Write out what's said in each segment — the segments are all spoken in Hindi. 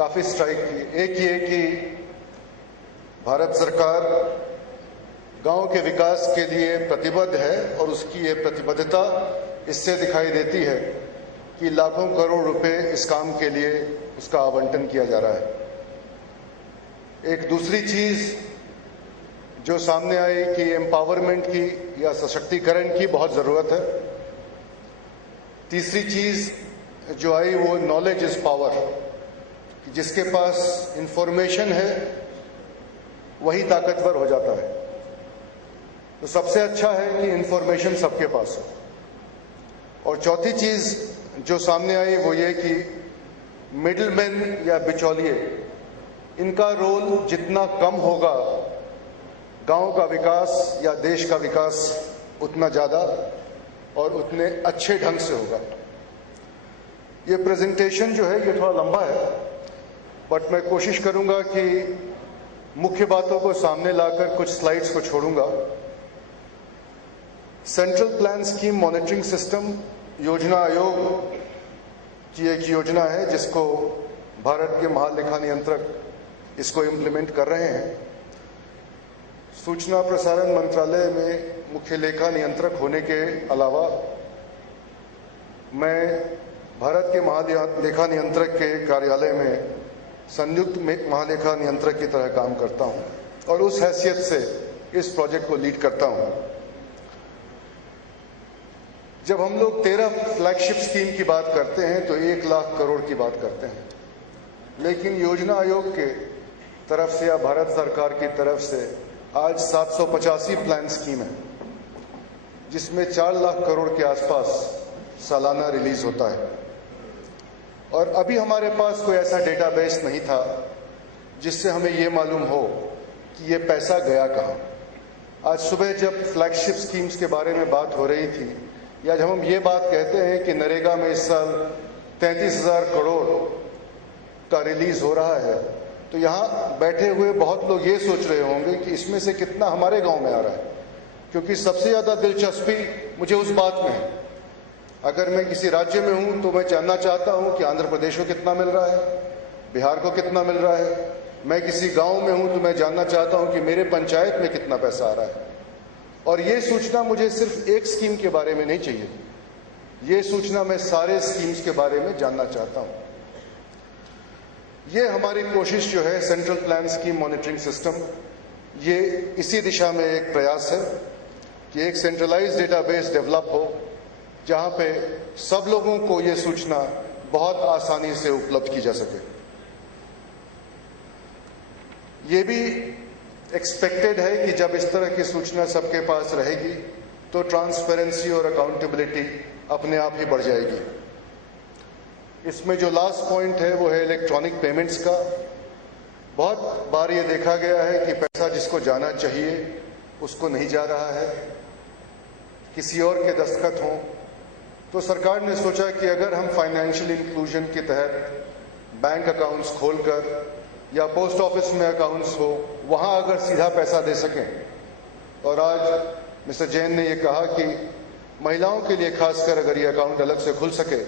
काफ़ी स्ट्राइक की। एक ये कि भारत सरकार गांव के विकास के लिए प्रतिबद्ध है और उसकी ये प्रतिबद्धता इससे दिखाई देती है कि लाखों करोड़ रुपए इस काम के लिए उसका आवंटन किया जा रहा है। एक दूसरी चीज़ जो सामने आई कि एम्पावरमेंट की या सशक्तिकरण की बहुत ज़रूरत है। तीसरी चीज़ जो आई वो नॉलेज इज़ पावर, जिसके पास इंफॉर्मेशन है वही ताकतवर हो जाता है। तो सबसे अच्छा है कि इंफॉर्मेशन सबके पास हो। और चौथी चीज़ जो सामने आई वो ये कि मिडलमैन या बिचौलिए, इनका रोल जितना कम होगा गांव का विकास या देश का विकास उतना ज़्यादा और उतने अच्छे ढंग से होगा। ये प्रेजेंटेशन जो है ये थोड़ा लंबा है, बट मैं कोशिश करूंगा कि मुख्य बातों को सामने लाकर कुछ स्लाइड्स को छोड़ूंगा। Central plan scheme monitoring system योजना आयोग की एक योजना है जिसको भारत के महालेखा नियंत्रक इसको इम्प्लीमेंट कर रहे हैं। सूचना प्रसारण मंत्रालय में मुख्य लेखा नियंत्रक होने के अलावा मैं भारत के महालेखा नियंत्रक के कार्यालय में संयुक्त महालेखा नियंत्रक की तरह काम करता हूं और उस हैसियत से इस प्रोजेक्ट को लीड करता हूं। जब हम लोग 13 फ्लैगशिप स्कीम की बात करते हैं तो 1 लाख करोड़ की बात करते हैं, लेकिन योजना आयोग के तरफ से या भारत सरकार की तरफ से आज 785 प्लान स्कीम है, जिसमें 4 लाख करोड़ के आसपास सालाना रिलीज होता है। और अभी हमारे पास कोई ऐसा डेटाबेस नहीं था जिससे हमें ये मालूम हो कि ये पैसा गया कहाँ। आज सुबह जब फ्लैगशिप स्कीम्स के बारे में बात हो रही थी, या जब हम ये बात कहते हैं कि नरेगा में इस साल 33,000 करोड़ का रिलीज हो रहा है, तो यहाँ बैठे हुए बहुत लोग ये सोच रहे होंगे कि इसमें से कितना हमारे गांव में आ रहा है, क्योंकि सबसे ज़्यादा दिलचस्पी मुझे उस बात में है। अगर मैं किसी राज्य में हूँ तो मैं जानना चाहता हूँ कि आंध्र प्रदेश को कितना मिल रहा है, बिहार को कितना मिल रहा है। मैं किसी गांव में हूँ तो मैं जानना चाहता हूँ कि मेरे पंचायत में कितना पैसा आ रहा है। और ये सूचना मुझे सिर्फ एक स्कीम के बारे में नहीं चाहिए, ये सूचना मैं सारे स्कीम्स के बारे में जानना चाहता हूँ। ये हमारी कोशिश जो है central plan scheme monitoring system, ये इसी दिशा में एक प्रयास है कि एक सेंट्रलाइज्ड डेटाबेस डेवलप हो जहाँ पे सब लोगों को ये सूचना बहुत आसानी से उपलब्ध की जा सके। ये भी एक्सपेक्टेड है कि जब इस तरह की सूचना सबके पास रहेगी तो ट्रांसपेरेंसी और अकाउंटेबिलिटी अपने आप ही बढ़ जाएगी। इसमें जो लास्ट पॉइंट है वो है इलेक्ट्रॉनिक पेमेंट्स का। बहुत बार ये देखा गया है कि पैसा जिसको जाना चाहिए उसको नहीं जा रहा है, किसी और के दस्तखत हों। तो सरकार ने सोचा कि अगर हम फाइनेंशियल इंक्लूजन के तहत बैंक अकाउंट्स खोलकर या पोस्ट ऑफिस में अकाउंट्स हो, वहाँ अगर सीधा पैसा दे सकें। और आज मिस्टर जैन ने ये कहा कि महिलाओं के लिए खासकर अगर ये अकाउंट अलग से खुल सके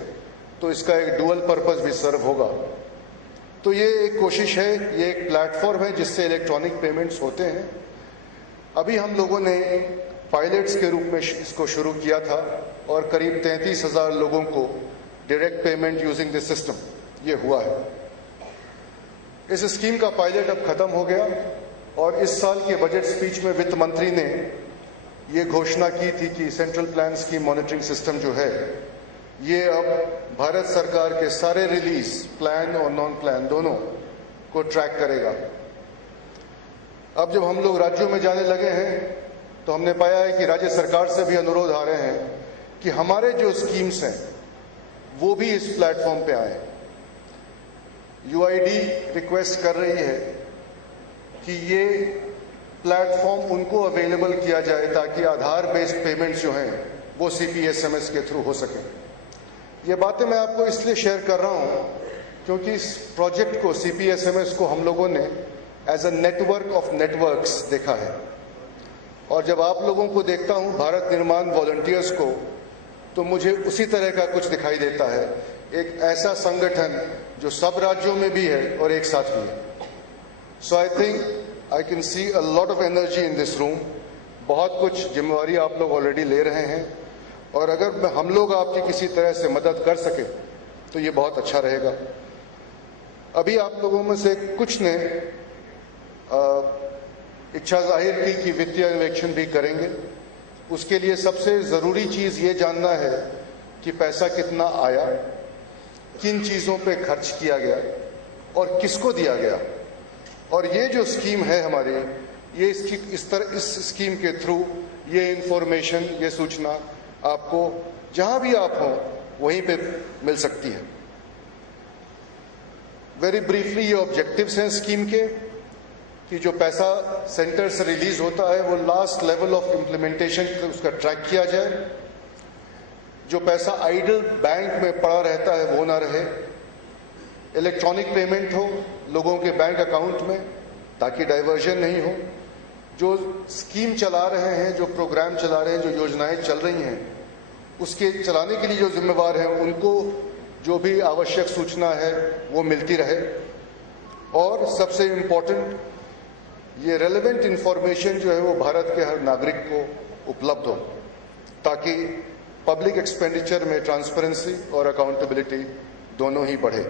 तो इसका एक डुअल पर्पस भी सर्व होगा। तो ये एक कोशिश है, ये एक प्लेटफॉर्म है जिससे इलेक्ट्रॉनिक पेमेंट्स होते हैं। अभी हम लोगों ने पायलट्स के रूप में इसको शुरू किया था और करीब 33,000 लोगों को direct payment using this system ये हुआ है। इस स्कीम का पायलट अब खत्म हो गया और इस साल के बजट स्पीच में वित्त मंत्री ने ये घोषणा की थी कि central plan scheme monitoring system जो है ये अब भारत सरकार के सारे रिलीज, प्लान और नॉन प्लान दोनों को ट्रैक करेगा। अब जब हम लोग राज्यों में जाने लगे हैं तो हमने पाया है कि राज्य सरकार से भी अनुरोध आ रहे हैं कि हमारे जो स्कीम्स हैं वो भी इस प्लेटफॉर्म पे आए। यूआईडी रिक्वेस्ट कर रही है कि ये प्लेटफॉर्म उनको अवेलेबल किया जाए ताकि आधार बेस्ड पेमेंट्स जो हैं वो CPSMS के थ्रू हो सकें। ये बातें मैं आपको इसलिए शेयर कर रहा हूँ क्योंकि इस प्रोजेक्ट को CPSMS को हम लोगों ने as a network of networks देखा है। और जब आप लोगों को देखता हूँ भारत निर्माण वॉलंटियर्स को, तो मुझे उसी तरह का कुछ दिखाई देता है एक ऐसा संगठन जो सब राज्यों में भी है और एक साथ भी है। So I think I can see a lot of energy in this room. बहुत कुछ जिम्मेवारी आप लोग ऑलरेडी ले रहे हैं और अगर हम लोग आपकी किसी तरह से मदद कर सके तो ये बहुत अच्छा रहेगा। अभी आप लोगों में से कुछ ने इच्छा जाहिर की कि वित्तीय अन्वेषण भी करेंगे। उसके लिए सबसे ज़रूरी चीज़ ये जानना है कि पैसा कितना आया, किन चीज़ों पे खर्च किया गया और किसको दिया गया। और ये जो स्कीम है हमारी, ये इस स्कीम के थ्रू ये इंफॉर्मेशन, ये सूचना आपको जहाँ भी आप हों वहीं पे मिल सकती है। वेरी ब्रीफली ये ऑब्जेक्टिव्स हैं स्कीम के कि जो पैसा सेंटर से रिलीज होता है वो लास्ट लेवल ऑफ इम्प्लीमेंटेशन उसका ट्रैक किया जाए। जो पैसा आइडल बैंक में पड़ा रहता है वो ना रहे। इलेक्ट्रॉनिक पेमेंट हो लोगों के बैंक अकाउंट में ताकि डाइवर्जन नहीं हो। जो स्कीम चला रहे हैं, जो प्रोग्राम चला रहे हैं, जो योजनाएं चल रही हैं, उसके चलाने के लिए जो जिम्मेवार हैं उनको जो भी आवश्यक सूचना है वो मिलती रहे। और सबसे इम्पोर्टेंट, ये रेलेवेंट इंफॉर्मेशन जो है वो भारत के हर नागरिक को उपलब्ध हो ताकि पब्लिक एक्सपेंडिचर में ट्रांसपेरेंसी और अकाउंटेबिलिटी दोनों ही बढ़े।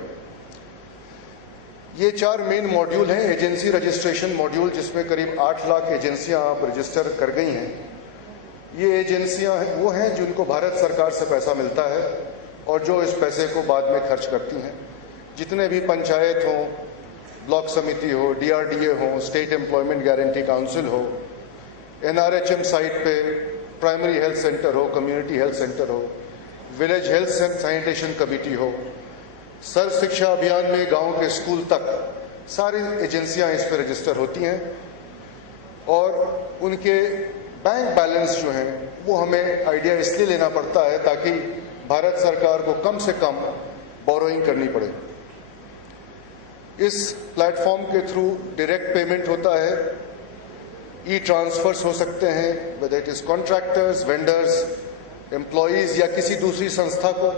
ये 4 मेन मॉड्यूल हैं। एजेंसी रजिस्ट्रेशन मॉड्यूल, जिसमें करीब 8 लाख एजेंसियां आप रजिस्टर कर गई हैं। ये एजेंसियां वो हैं जिनको भारत सरकार से पैसा मिलता है और जो इस पैसे को बाद में खर्च करती हैं। जितने भी पंचायत हों, ब्लॉक समिति हो, DRDA हो, स्टेट एम्प्लॉयमेंट गारंटी काउंसिल हो, NRHM साइट पे प्राइमरी हेल्थ सेंटर हो, कम्युनिटी हेल्थ सेंटर हो, विलेज हेल्थ सैनिटेशन कमेटी हो, सर्व शिक्षा अभियान में गांव के स्कूल तक सारी एजेंसियां इस पर रजिस्टर होती हैं। और उनके बैंक बैलेंस जो हैं वो हमें आइडिया इसलिए लेना पड़ता है ताकि भारत सरकार को कम से कम बोरोइंग करनी पड़े। इस प्लेटफॉर्म के थ्रू डायरेक्ट पेमेंट होता है, ई-ट्रांसफर्स हो सकते हैं, whether it is contractors, vendors, employees या किसी दूसरी संस्था को।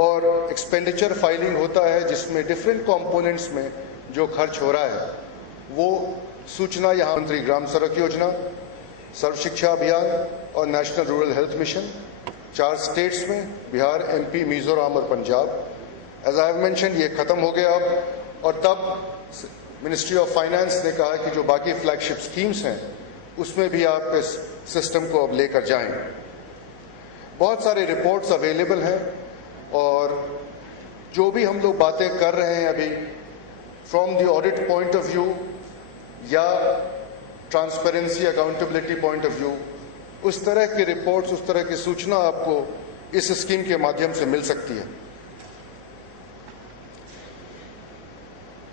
और एक्सपेंडिचर फाइलिंग होता है जिसमें डिफरेंट कंपोनेंट्स में जो खर्च हो रहा है वो सूचना यहाँ मंत्री ग्राम सड़क योजना, सर्व शिक्षा अभियान और national rural health mission 4 states में, बिहार, MP, मिजोरम और Punjab. As I have mention, ये खत्म हो गया अब। और तब मिनिस्ट्री ऑफ फाइनेंस ने कहा कि जो बाकी फ्लैगशिप स्कीम्स हैं उसमें भी आप इस सिस्टम को अब लेकर जाएं। बहुत सारे रिपोर्ट्स अवेलेबल हैं और जो भी हम लोग बातें कर रहे हैं अभी from the audit point of view या transparency accountability point of view, उस तरह की रिपोर्ट्स, उस तरह की सूचना आपको इस स्कीम के माध्यम से मिल सकती है।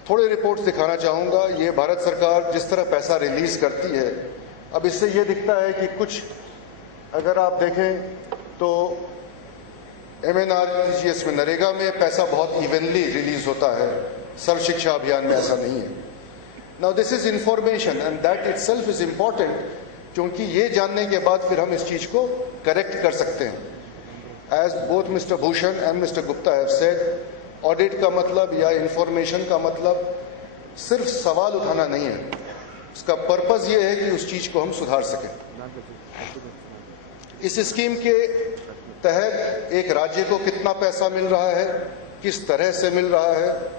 थोड़े रिपोर्ट्स दिखाना चाहूंगा। ये भारत सरकार जिस तरह पैसा रिलीज करती है, अब इससे ये दिखता है कि कुछ अगर आप देखें तो MNREGS में, नरेगा में पैसा बहुत इवनली रिलीज होता है, सर्व शिक्षा अभियान में ऐसा नहीं है। Now this is information and that itself is important, क्योंकि ये जानने के बाद फिर हम इस चीज को करेक्ट कर सकते हैं। As both mister Bhushan and mister Gupta have said, audit का मतलब या इंफॉर्मेशन का मतलब सिर्फ सवाल उठाना नहीं है, उसका पर्पस ये है कि उस चीज को हम सुधार सकें। इस स्कीम के तहत एक राज्य को कितना पैसा मिल रहा है, किस तरह से मिल रहा है,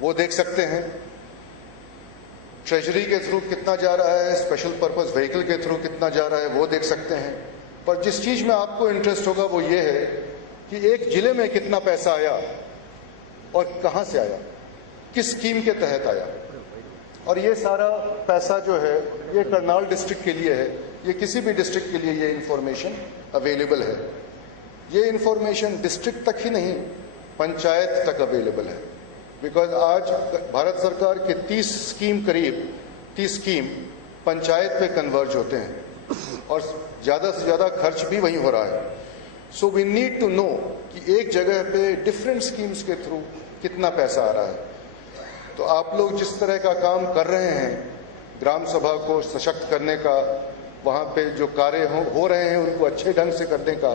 वो देख सकते हैं। ट्रेजरी के थ्रू कितना जा रहा है, स्पेशल पर्पस व्हीकल के थ्रू कितना जा रहा है, वो देख सकते हैं। पर जिस चीज में आपको इंटरेस्ट होगा वो ये है कि एक जिले में कितना पैसा आया और कहां से आया, किस स्कीम के तहत आया। और ये सारा पैसा जो है ये करनाल डिस्ट्रिक्ट के लिए है, ये किसी भी डिस्ट्रिक्ट के लिए ये इंफॉर्मेशन अवेलेबल है। ये इंफॉर्मेशन डिस्ट्रिक्ट तक ही नहीं, पंचायत तक अवेलेबल है। बिकॉज आज भारत सरकार के 30 स्कीम पंचायत पे कन्वर्ज होते हैं और ज़्यादा से ज़्यादा खर्च भी वहीं हो रहा है। So we need to know कि एक जगह पे डिफरेंट स्कीम्स के थ्रू कितना पैसा आ रहा है। तो आप लोग जिस तरह का काम कर रहे हैं, ग्राम सभा को सशक्त करने का, वहाँ पे जो कार्य हो रहे हैं उनको अच्छे ढंग से करने का,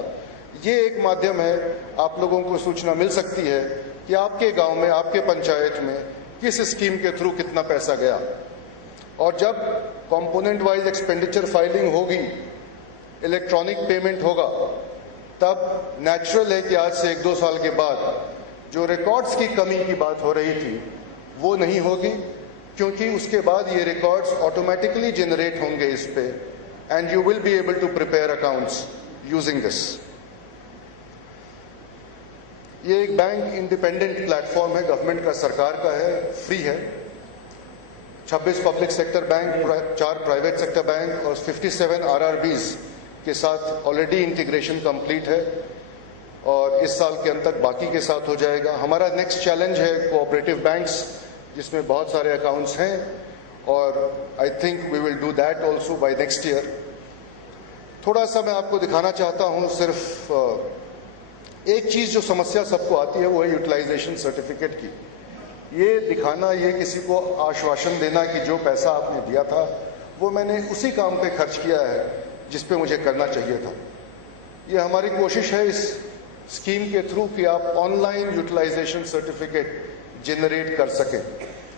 ये एक माध्यम है, आप लोगों को सूचना मिल सकती है कि आपके गांव में, आपके पंचायत में किस स्कीम के थ्रू कितना पैसा गया। और जब कंपोनेंट वाइज एक्सपेंडिचर फाइलिंग होगी, इलेक्ट्रॉनिक पेमेंट होगा, तब नेचुरल है कि आज से 1-2 साल के बाद जो रिकॉर्ड्स की कमी की बात हो रही थी वो नहीं होगी, क्योंकि उसके बाद ये रिकॉर्ड्स ऑटोमेटिकली जनरेट होंगे इस पे, and you will be able to prepare accounts using this. ये एक बैंक इंडिपेंडेंट प्लेटफॉर्म है, गवर्नमेंट का, सरकार का है, फ्री है। 26 public sector bank, 4 private sector bank और 57 RRBs के साथ ऑलरेडी इंटीग्रेशन कंप्लीट है और इस साल के अंत तक बाकी के साथ हो जाएगा। हमारा नेक्स्ट चैलेंज है कोऑपरेटिव बैंक्स, जिसमें बहुत सारे अकाउंट्स हैं, और I think we will do that also by next year. थोड़ा सा मैं आपको दिखाना चाहता हूं, सिर्फ एक चीज जो समस्या सबको आती है वो है यूटिलाइजेशन सर्टिफिकेट की। ये दिखाना, ये किसी को आश्वासन देना कि जो पैसा आपने दिया था वो मैंने उसी काम पे खर्च किया है जिस पे मुझे करना चाहिए था। ये हमारी कोशिश है इस स्कीम के थ्रू कि आप ऑनलाइन यूटिलाइजेशन सर्टिफिकेट जनरेट कर सकें,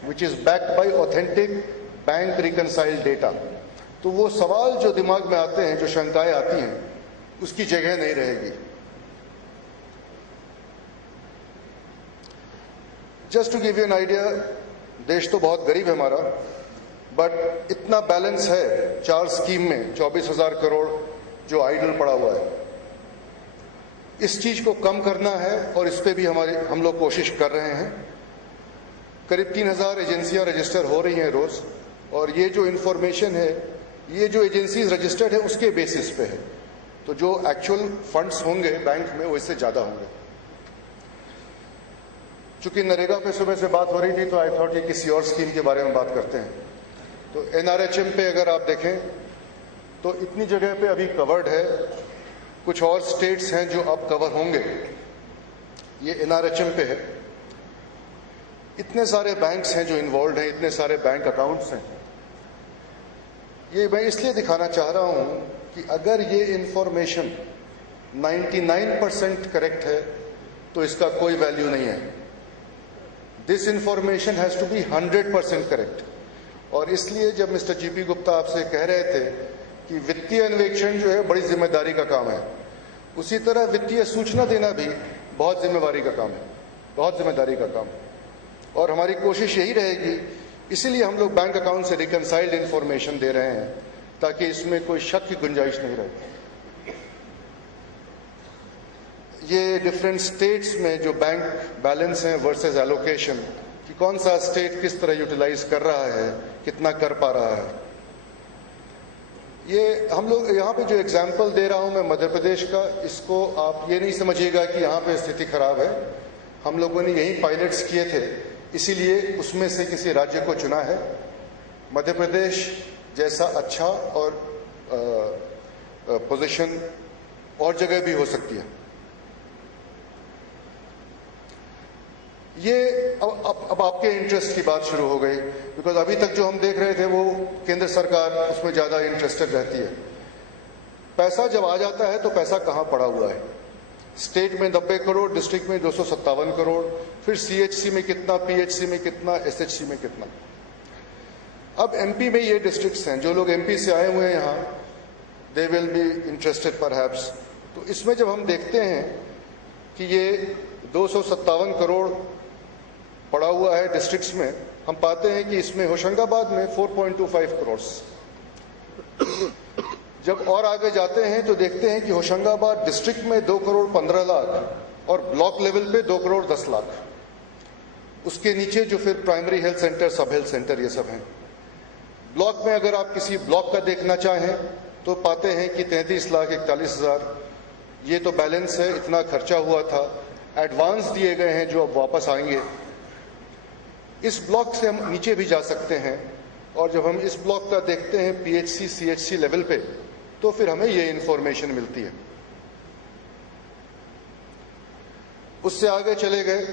which is backed by authentic bank reconciled data. तो वो सवाल जो दिमाग में आते हैं, जो शंकाएं आती हैं, उसकी जगह नहीं रहेगी। Just to give you an idea, देश तो बहुत गरीब है हमारा, बट इतना बैलेंस है 4 स्कीम में, 24,000 करोड़ जो आइडल पड़ा हुआ है। इस चीज को कम करना है और इस पे भी हम लोग कोशिश कर रहे हैं। करीब 3,000 एजेंसियां रजिस्टर हो रही हैं रोज, और ये जो इंफॉर्मेशन है, ये जो एजेंसीज रजिस्टर्ड है उसके बेसिस पे है। तो जो एक्चुअल फंड्स होंगे बैंक में वो इससे ज्यादा होंगे। चूंकि नरेगा पे सुबह से बात हो रही थी तो आई थॉट ये किसी और स्कीम के बारे में बात करते हैं। तो NRHM पे अगर आप देखें तो इतनी जगह पे अभी कवर्ड है, कुछ और स्टेट्स हैं जो अब कवर होंगे। ये NRHM पे है। इतने सारे बैंक्स हैं जो इन्वॉल्व हैं, इतने सारे बैंक अकाउंट्स हैं। ये मैं इसलिए दिखाना चाह रहा हूं कि अगर ये इंफॉर्मेशन 99% करेक्ट है तो इसका कोई वैल्यू नहीं है। This information has to be 100% correct. और इसलिए जब मिस्टर GP गुप्ता आपसे कह रहे थे कि वित्तीय अन्वेषण जो है बड़ी जिम्मेदारी का काम है, उसी तरह वित्तीय सूचना देना भी बहुत जिम्मेदारी का काम है, बहुत जिम्मेदारी का काम। और हमारी कोशिश यही रहेगी, इसीलिए हम लोग बैंक अकाउंट से रिकनसाइल्ड इंफॉर्मेशन दे रहे हैं, ताकि इसमें कोई शक की गुंजाइश नहीं रहे। ये डिफरेंट स्टेट्स में जो बैंक बैलेंस है वर्सेस एलोकेशन, कि कौन सा स्टेट किस तरह यूटिलाइज कर रहा है, कितना कर पा रहा है। ये हम लोग यहाँ पे जो एग्जाम्पल दे रहा हूँ मैं मध्य प्रदेश का, इसको आप ये नहीं समझिएगा कि यहाँ पे स्थिति खराब है। हम लोगों ने यही पायलट्स किए थे, इसीलिए उसमें से किसी राज्य को चुना है। मध्य प्रदेश जैसा अच्छा और पोजीशन और जगह भी हो सकती है। ये अब आपके इंटरेस्ट की बात शुरू हो गई, बिकॉज अभी तक जो हम देख रहे थे वो केंद्र सरकार उसमें ज्यादा इंटरेस्टेड रहती है। पैसा जब आ जाता है तो पैसा कहाँ पड़ा हुआ है। स्टेट में 90 करोड़, डिस्ट्रिक्ट में 257 करोड़, फिर CHC में कितना, PHC में कितना, SHC में कितना। अब MP में ये डिस्ट्रिक्ट्स हैं, जो लोग MP से आए हुए हैं यहाँ, they will be interested perhaps. तो इसमें जब हम देखते हैं कि ये 257 करोड़ पड़ा हुआ है डिस्ट्रिक्ट्स में, हम पाते हैं कि इसमें होशंगाबाद में 4.25 करोड़। जब और आगे जाते हैं तो देखते हैं कि होशंगाबाद डिस्ट्रिक्ट में 2 करोड़ 15 लाख और ब्लॉक लेवल पे 2 करोड़ 10 लाख। उसके नीचे जो फिर प्राइमरी हेल्थ सेंटर, सब हेल्थ सेंटर, ये सब हैं। ब्लॉक में अगर आप किसी ब्लॉक का देखना चाहें तो पाते हैं कि 33,41,000 ये तो बैलेंस है, इतना खर्चा हुआ था। एडवांस दिए गए हैं जो अब वापस आएंगे। इस ब्लॉक से हम नीचे भी जा सकते हैं, और जब हम इस ब्लॉक का देखते हैं PHC CHC लेवल पे, तो फिर हमें ये इंफॉर्मेशन मिलती है। उससे आगे चले गए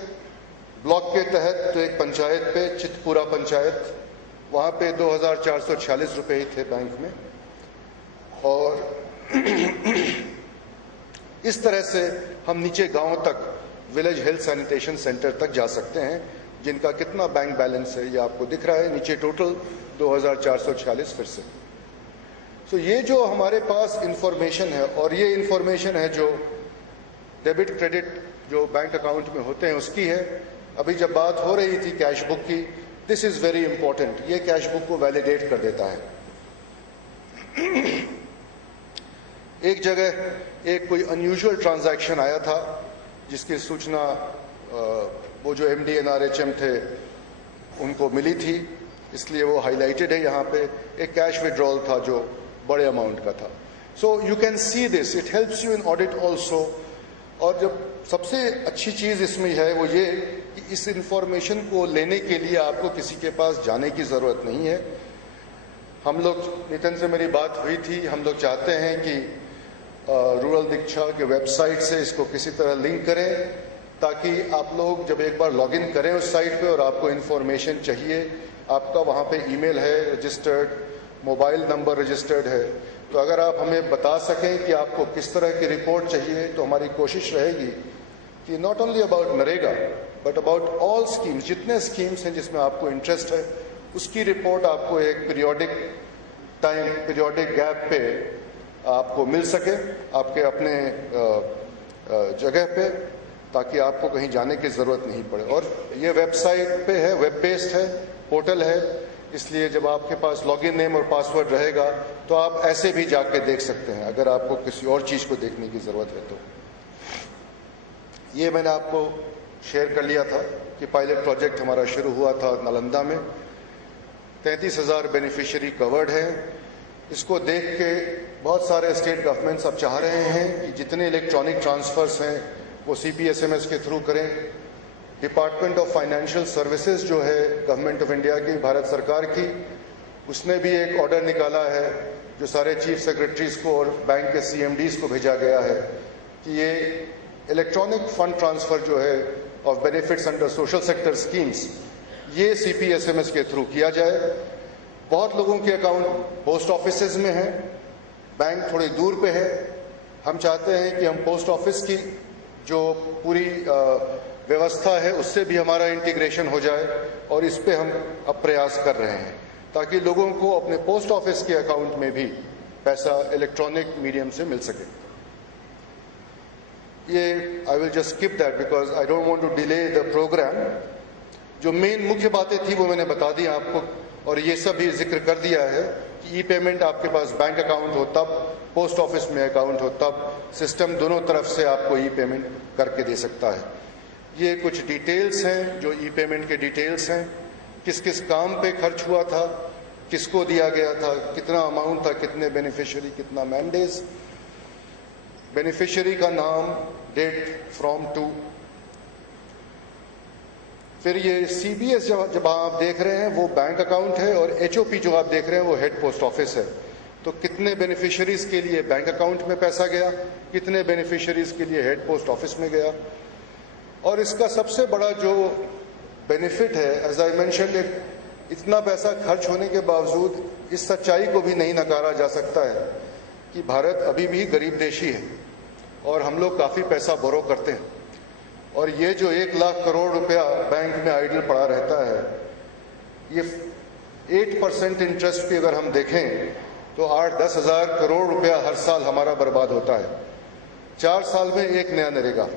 ब्लॉक के तहत तो एक पंचायत पे, चितपुरा पंचायत, वहां पे 2,446 रुपए ही थे बैंक में। और इस तरह से हम नीचे गांव तक विलेज हेल्थ सैनिटेशन सेंटर तक जा सकते हैं, जिनका कितना बैंक बैलेंस है ये आपको दिख रहा है। नीचे टोटल 2446 फिर से। तो ये जो हमारे पास इंफॉर्मेशन है, और ये इंफॉर्मेशन है जो डेबिट क्रेडिट जो बैंक अकाउंट में होते हैं उसकी है। अभी जब बात हो रही थी कैश बुक की, दिस इज वेरी इंपॉर्टेंट। ये कैश बुक को वैलिडेट कर देता है। एक जगह एक कोई अनयूजुअल ट्रांजैक्शन आया था जिसकी सूचना वो जो MD NRHM थे उनको मिली थी, इसलिए वो हाईलाइटेड है यहाँ पे। एक कैश विड्रॉल था जो बड़े अमाउंट का था। So you can see this, it helps you in audit also. और जब सबसे अच्छी चीज़ इसमें है वो ये कि इस इंफॉर्मेशन को लेने के लिए आपको किसी के पास जाने की ज़रूरत नहीं है। हम लोग, नितिन से मेरी बात हुई थी, हम लोग चाहते हैं कि रूरल दीक्षा के वेबसाइट से इसको किसी तरह लिंक करें, ताकि आप लोग जब एक बार लॉगिन करें उस साइट पे और आपको इन्फॉर्मेशन चाहिए, आपका वहाँ पे ईमेल है रजिस्टर्ड, मोबाइल नंबर रजिस्टर्ड है, तो अगर आप हमें बता सकें कि आपको किस तरह की रिपोर्ट चाहिए, तो हमारी कोशिश रहेगी कि not only about NREGA but about all schemes, जितने स्कीम्स हैं जिसमें आपको इंटरेस्ट है, उसकी रिपोर्ट आपको एक पीरियोडिक गैप पे आपको मिल सके, आपके अपने जगह पे, ताकि आपको कहीं जाने की ज़रूरत नहीं पड़े। और ये वेबसाइट पे है, वेब बेस्ड है, पोर्टल है, इसलिए जब आपके पास लॉगिन नेम और पासवर्ड रहेगा तो आप ऐसे भी जाके देख सकते हैं, अगर आपको किसी और चीज़ को देखने की ज़रूरत है तो। ये मैंने आपको शेयर कर लिया था कि पायलट प्रोजेक्ट हमारा शुरू हुआ था नालंदा में। 33,000 बेनिफिशियरी कवर्ड है। इसको देख के बहुत सारे स्टेट गवर्नमेंट्स अब चाह रहे हैं कि जितने इलेक्ट्रॉनिक ट्रांसफ़र्स हैं वो CPSMS के थ्रू करें। डिपार्टमेंट ऑफ फाइनेंशियल सर्विसेज जो है गवर्नमेंट ऑफ इंडिया की, भारत सरकार की, उसने भी एक ऑर्डर निकाला है जो सारे चीफ सेक्रेटरीज को और बैंक के CMDs को भेजा गया है कि ये इलेक्ट्रॉनिक फंड ट्रांसफ़र जो है of benefits under social sector schemes, ये CPSMS के थ्रू किया जाए। बहुत लोगों के अकाउंट पोस्ट ऑफिसेज में हैं, बैंक थोड़ी दूर पे है। हम चाहते हैं कि हम पोस्ट ऑफिस की जो पूरी व्यवस्था है उससे भी हमारा इंटीग्रेशन हो जाए, और इस पे हम अब प्रयास कर रहे हैं ताकि लोगों को अपने पोस्ट ऑफिस के अकाउंट में भी पैसा इलेक्ट्रॉनिक मीडियम से मिल सके। ये I will just skip that because I don't want to delay the programme. जो मेन मुख्य बातें थी वो मैंने बता दी आपको, और ये सब भी जिक्र कर दिया है कि ई-पेमेंट आपके पास बैंक अकाउंट हो तब, पोस्ट ऑफिस में अकाउंट हो तब, सिस्टम दोनों तरफ से आपको ई-पेमेंट करके दे सकता है। ये कुछ डिटेल्स हैं जो ई-पेमेंट के डिटेल्स हैं, किस किस काम पे खर्च हुआ था, किसको दिया गया था, कितना अमाउंट था, कितने बेनिफिशियरी, कितना मैंडेज, बेनिफिशियरी का नाम, डेट, फ्रॉम टू। फिर ये CBS जब आप देख रहे हैं वो बैंक अकाउंट है, और HOP जो आप देख रहे हैं वो हेड पोस्ट ऑफिस है। तो कितने बेनिफिशियरीज के लिए बैंक अकाउंट में पैसा गया, कितने बेनिफिशियरीज के लिए हेड पोस्ट ऑफिस में गया। और इसका सबसे बड़ा जो बेनिफिट है, एज आई मेंशन्ड, इतना पैसा खर्च होने के बावजूद इस सच्चाई को भी नहीं नकारा जा सकता है कि भारत अभी भी गरीब देशी है और हम लोग काफ़ी पैसा बोरो करते हैं। और ये जो 1 लाख करोड़ रुपया बैंक में आइडल पड़ा रहता है, ये 8% इंटरेस्ट पे अगर हम देखें तो 8-10 हज़ार करोड़ रुपया हर साल हमारा बर्बाद होता है। 4 साल में एक नया NREGA.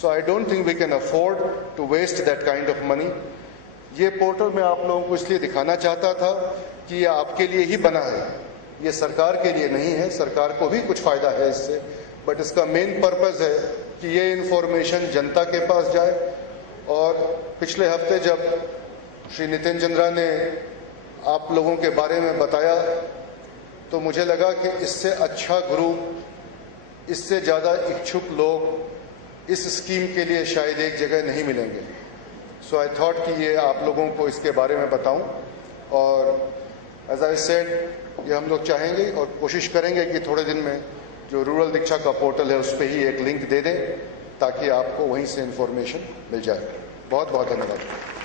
So I don't think we can afford to waste that kind of money. ये पोर्टल मैं आप लोगों को इसलिए दिखाना चाहता था कि ये आपके लिए ही बना है, ये सरकार के लिए नहीं है। सरकार को भी कुछ फ़ायदा है इससे, बट इसका मेन पर्पज़ है कि ये इन्फॉर्मेशन जनता के पास जाए। और पिछले हफ्ते जब श्री नितिन चंद्रा ने आप लोगों के बारे में बताया तो मुझे लगा कि इससे अच्छा ग्रुप, इससे ज़्यादा इच्छुक लोग इस स्कीम के लिए शायद एक जगह नहीं मिलेंगे। सो आई थॉट कि ये आप लोगों को इसके बारे में बताऊं। और एज आई सेड, ये हम लोग चाहेंगे और कोशिश करेंगे कि थोड़े दिन में जो रूरल दीक्षा का पोर्टल है उस पर ही एक लिंक दे दें ताकि आपको वहीं से इंफॉर्मेशन मिल जाए। बहुत बहुत धन्यवाद।